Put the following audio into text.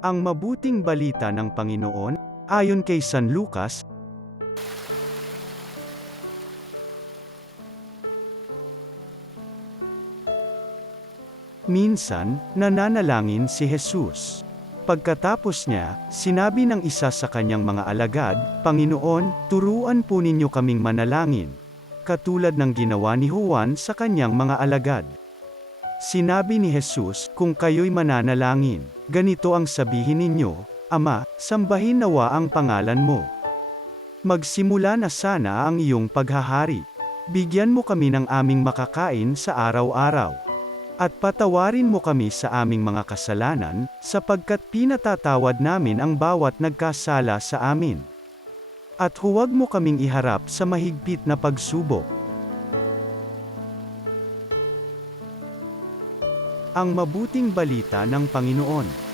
Ang mabuting balita ng Panginoon, ayon kay San Lucas. Minsan, nananalangin si Jesus. Pagkatapos niya, sinabi ng isa sa kanyang mga alagad, "Panginoon, turuan po ninyo kaming manalangin." Katulad ng ginawa ni Juan sa kanyang mga alagad. Sinabi ni Jesus, "Kung kayo'y mananalangin, ganito ang sabihin ninyo, Ama, sambahin nawa ang pangalan mo. Magsimula na sana ang iyong paghahari. Bigyan mo kami ng aming makakain sa araw-araw. At patawarin mo kami sa aming mga kasalanan, sapagkat pinatatawad namin ang bawat nagkasala sa amin. At huwag mo kaming iharap sa mahigpit na pagsubok." Ang mabuting balita ng Panginoon.